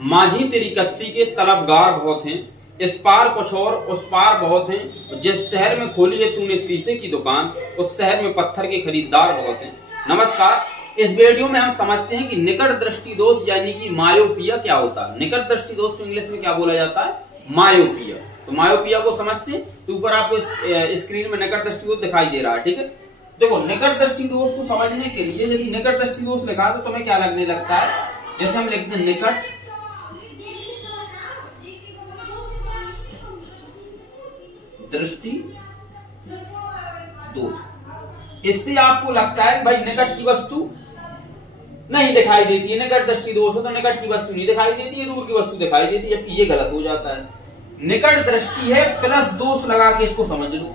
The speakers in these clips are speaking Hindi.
माझी तेरी कश्ती के तलबगार बहुत हैं, इस पार कुछ और उस पार बहुत हैं। जिस शहर में खोली है तूने शीशे की दुकान, उस शहर में पत्थर के खरीदार बहुत हैं। नमस्कार, इस वीडियो में हम समझते हैं कि निकट दृष्टि दोष यानी कि मायोपिया क्या होता है। निकट दृष्टि दोष को इंग्लिश में क्या बोला जाता है? मायोपिया। तो मायोपिया को समझते हैं। तो ऊपर आपको स्क्रीन में निकट दृष्टि दोष दिखाई दे रहा है, ठीक है। देखो, निकट दृष्टि दोष को समझने के लिए यदि निकट दृष्टि दोष लिखा तो तुम्हें क्या लगने लगता है? जैसे हम लिखते हैं निकट दृष्टि दोष, इससे आपको लगता है कि भाई निकट की वस्तु नहीं दिखाई देती है। निकट दृष्टि दोष हो तो निकट की वस्तु नहीं दिखाई देती है, दूर की वस्तु दिखाई देती है, जबकि ये गलत हो जाता है। निकट दृष्टि है प्लस दोष लगा के इसको समझ लो।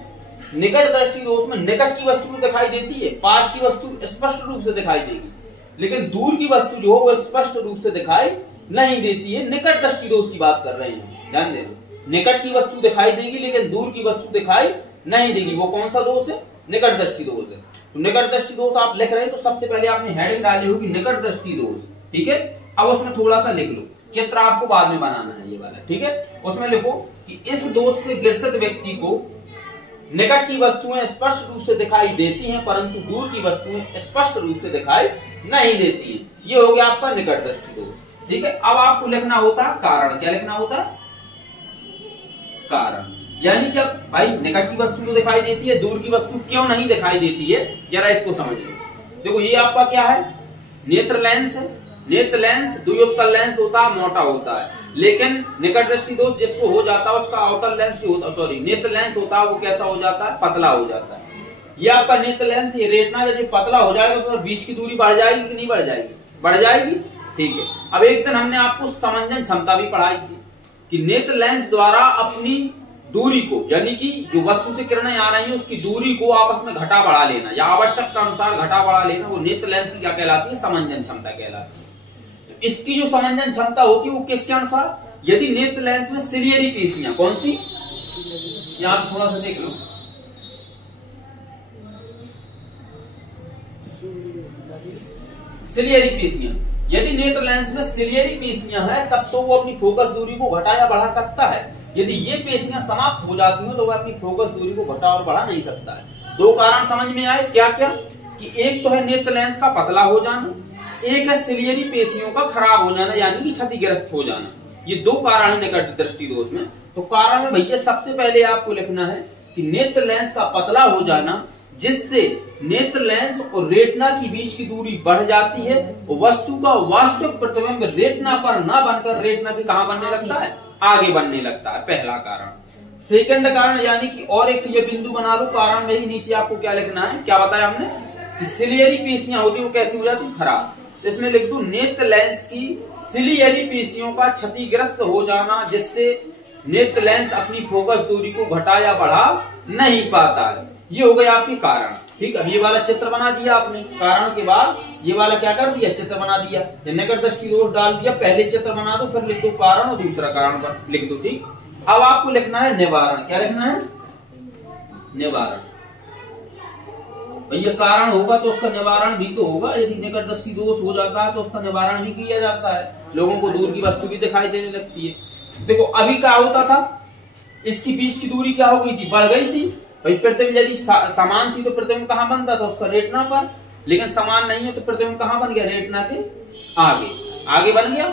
निकट दृष्टि दोष में निकट की वस्तु दिखाई देती है, पास की वस्तु स्पष्ट रूप से दिखाई देगी, लेकिन दूर की वस्तु जो हो वो स्पष्ट रूप से दिखाई नहीं देती है। निकट दृष्टि दोष की बात कर रहे हैं, ध्यान दे। निकट की वस्तु दिखाई देगी लेकिन दूर की वस्तु दिखाई नहीं देगी। वो कौन सा दोष है? निकट दृष्टि दोष है। तो निकट दृष्टि दोष आप लिख रहे हैं तो सबसे पहले आपने हेडिंग डाली होगी निकट दृष्टि दोष, ठीक है। अब उसमें थोड़ा सा लिख लो, चित्र आपको बाद में बनाना है ये वाला, ठीक है। उसमें लिखो कि इस दोष से ग्रसित व्यक्ति को निकट की वस्तुएं स्पष्ट रूप से दिखाई देती हैं परंतु दूर की वस्तुएं स्पष्ट रूप से दिखाई नहीं देती हैं। ये हो गया आपका निकट दृष्टि दोष, ठीक है। अब आपको लिखना होता है कारण। क्या लिखना होता है? कारण। यानी क्या भाई, निकट की वस्तु तो दिखाई देती है, दूर की वस्तु क्यों नहीं दिखाई देती है, जरा इसको समझ लो। देखो, ये आपका क्या है? नेत्र लेंस है। नेत्र लेंस द्वियोत्तल लेंस होता है, मोटा होता है, लेकिन निकट दृष्टि दोष जिसको हो जाता है उसका अवतल लेंस नेत्र लेंस होता है, वो कैसा हो जाता है? पतला हो जाता है। ये आपका नेत्र लेंस, ये रेटिना जब पतला हो जाएगा तो बीच की दूरी बढ़ जाएगी कि नहीं बढ़ जाएगी? बढ़ जाएगी, ठीक है। अब एक दिन हमने आपको समंजन क्षमता भी पढ़ाई थी कि नेत्र लेंस द्वारा अपनी दूरी को, यानी कि जो वस्तु से किरणें आ रही हैं उसकी दूरी को आपस में घटा बढ़ा लेना या आवश्यकता अनुसार घटा बढ़ा लेना, वो नेत्र लेंस की क्या कहलाती है? समंजन क्षमता कहलाती है। तो इसकी जो समंजन क्षमता होती है वो किसके अनुसार? यदि नेत्र लेंस में सिलियरी पेशियां, कौन सी? यहां थोड़ा सा देख लो, सिलियरी पेशियां। यदि नेत्र लेंस में सिलियरी पेशियां हैं तब तो वो अपनी फोकस दूरी को घटा या बढ़ा सकता है। यदि ये पेशियां समाप्त हो जाती हैं तो वह अपनी फोकस दूरी को घटा और बढ़ा नहीं सकता है। दो कारण समझ में आए क्या क्या? कि एक तो है नेत्र लेंस का पतला हो जाना, एक है सिलियरी पेशियों का खराब हो जाना यानी कि क्षतिग्रस्त हो जाना। ये दो कारण है निकट दृष्टि दोष में। तो कारण में भैया सबसे पहले आपको लिखना है कि नेत्र लेंस का पतला हो जाना, जिससे नेत्र लेंस और रेटिना के बीच की दूरी बढ़ जाती है और वस्तु का वास्तविक प्रतिबिंब रेटिना पर न बनकर रेटिना के कहां बनने लगता है? आगे बनने लगता है, पहला कारण। सेकंड कारण यानी कि और एक ये बिंदु बना लो, कारण में ही नीचे आपको क्या लिखना है? क्या बताया हमने कि सिलियरी पेशियां होती है वो कैसी हो जाती है? खराब। इसमें लिख दो नेत्र लेंस की सिलियरी पेशियों का क्षतिग्रस्त हो जाना, जिससे नेत्र लेंस अपनी फोकस दूरी को घटा या बढ़ा नहीं पाता है। ये हो गया आपके कारण, ठीक। अब ये वाला चित्र बना दिया आपने, कारण के बाद ये वाला क्या कर दिया? चित्र बना दिया। निकट दृष्टि दोष डाल दिया, पहले चित्र बना दो, फिर लिख दो कारण और दूसरा कारण पर लिख दो, ठीक। अब आपको लिखना है निवारण। क्या लिखना है? निवारण। भैया कारण होगा तो उसका निवारण भी तो होगा। यदि निकट दृष्टि दोष हो जाता है तो उसका निवारण भी किया जाता है। लोगों को दूर की वस्तु भी दिखाई देने लगती है। देखो, अभी क्या होता था, इसकी बीच की दूरी क्या हो गई थी? बढ़ गई थी। भाई प्रतिबिंब यदि समान थी तो प्रतिबिंब कहां बनता था? उसका रेटिना पर। लेकिन समान नहीं है तो प्रतिबिंब कहां बन गया? रेटिना के आगे। आगे बन गया।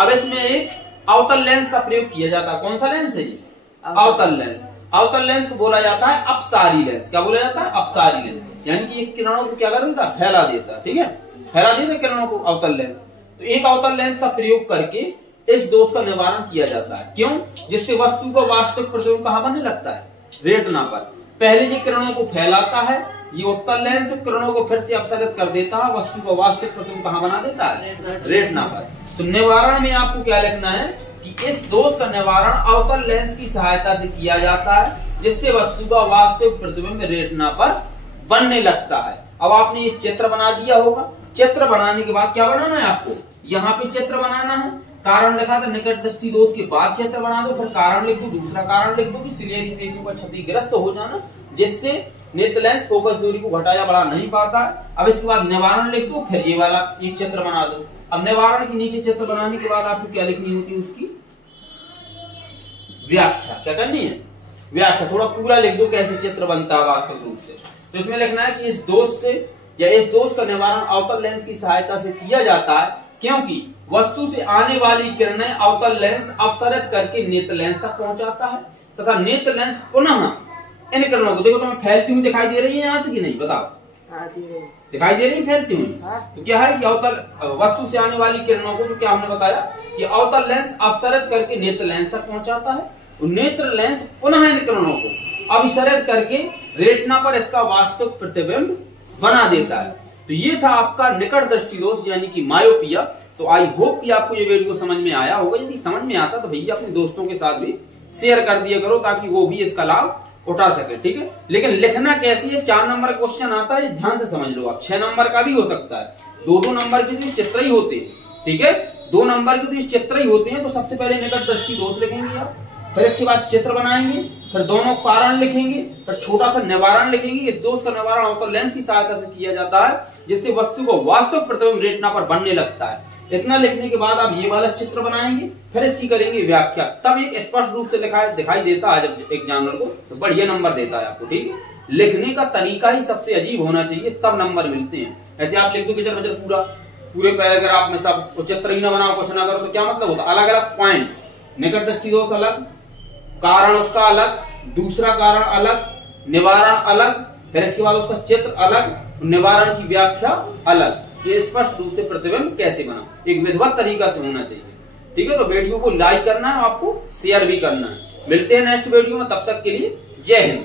अब इसमें एक अवतल लेंस का प्रयोग किया जाता है। कौन सा लेंस है ये? अवतल लेंस। अवतल लेंस को बोला जाता है अपसारी लेंस। क्या बोला जाता है? अपसारी लेंस। यानी कि किरणों को क्या कर देता? फैला देता, ठीक है। फैला देता किरणों को अवतल लेंस। तो एक अवतल लेंस का प्रयोग करके इस दोष का निवारण किया जाता है। क्यों? जिससे वस्तु का वास्तविक प्रतिबिंब कहां बनने लगता है? रेटिना पर। पहले ये किरणों को फैलाता है, ये उत्तल लेंस किरणों को फिर से अपसरित कर देता है, वस्तु का वास्तविक प्रतिबिंब कहां बना देता है? रेटिना पर। तो निवारण में आपको क्या लिखना है कि इस दोष का निवारण अवतल लेंस की सहायता से किया जाता है, जिससे वस्तु का वास्तविक प्रतिबिंब रेटिना पर बनने लगता है। अब आपने ये चित्र बना दिया होगा। चित्र बनाने के बाद क्या बनाना है आपको? यहाँ पे चित्र बनाना है। कारण लिखा था निकट दृष्टि दोष के बाद क्षेत्र बना दो, फिर कारण लिख दो, दूसरा कारण लिख दो कि सिलियरी पेशियों का क्षतिग्रस्त हो जाना, जिससे नेत्र लेंस फोकस दूरी को घटाया बढ़ा नहीं पाता है। अब इसके बाद निवारण लिख दो, फिर ये वाला एक चित्र बना दो। अब निवारण के नीचे चित्र बनाने के बाद आपको क्या लिखनी होती है, उसकी व्याख्या। क्या करनी है, व्याख्या। थोड़ा पूरा लिख दो कैसे चित्र बनता है वास्तविक रूप से। तो इसमें लिखना है कि इस दोष से या इस दोष का निवारण अवतल लेंस की सहायता से किया जाता है, क्योंकि वस्तु से आने वाली किरणें अवतल लेंस अपसरित करके नेत्र लेंस तक पहुंचाता है तथा नेत्र लेंस पुनः इन किरणों को, देखो तुम्हें फैलती हुई दिखाई दे रही है यहाँ से कि नहीं, बताओ। दिखाई दे रही है फैलती हुई। तो क्या है कि अवतल वस्तु से आने वाली किरणों को, जो क्या हमने बताया कि अवतल लेंस अपसरित करके नेत्र लेंस तक पहुंचाता है, तो नेत्र लेंस पुनः इन किरणों को अपसरित करके रेटिना पर इसका वास्तविक प्रतिबिंब बना देता है। तो ये था आपका निकट दृष्टि दोष यानी कि मायोपिया। तो आई होप कि आपको ये वीडियो समझ में आया होगा। यदि समझ में आता तो भैया अपने दोस्तों के साथ भी शेयर कर दिया करो ताकि वो भी इसका लाभ उठा सके, ठीक है। लेकिन लिखना कैसी है, 4 नंबर का क्वेश्चन आता है, ध्यान से समझ लो आप। 6 नंबर का भी हो सकता है, 2-2 नंबर के तो चित्र ही होते हैं, ठीक है। 2 नंबर के तो चित्र ही होते हैं। तो सबसे पहले निकट दृष्टि दोष लिखेंगे आप, फिर इसके बाद चित्र बनाएंगे, फिर दोनों कारण लिखेंगे, फिर छोटा सा निवारण लिखेंगे। इस दोष का निवारण अवतल लेंस की सहायता से किया जाता है, जिससे वस्तु को वास्तविक प्रतिबिंब रेटिना पर बनने लगता है। इतना लिखने के बाद आप ये वाला चित्र बनाएंगे, फिर इसकी करेंगे व्याख्या। तब एक स्पष्ट रूप से दिखाई देता है जब एग्जामिनर को, तो बढ़िया नंबर देता है आपको, ठीक है। लिखने का तरीका ही सबसे अजीब होना चाहिए, तब नंबर मिलते हैं। ऐसे आप लिख दो कि पूरे पैराग्राफ में सब चित्र ही ना बनाओ, कुछ ना करो, तो क्या मतलब होता है। अलग अलग पॉइंट, निकट दृष्टि दोष अलग, कारण उसका अलग, दूसरा कारण अलग, निवारण अलग, फिर इसके बाद उसका चित्र अलग, निवारण की व्याख्या अलग। ये स्पष्ट रूप से प्रतिबिंब कैसे बना, एक विधिवत तरीका से होना चाहिए, ठीक है। तो वीडियो को लाइक करना है, आपको शेयर भी करना है। मिलते हैं नेक्स्ट वीडियो में, तब तक के लिए जय हिंद।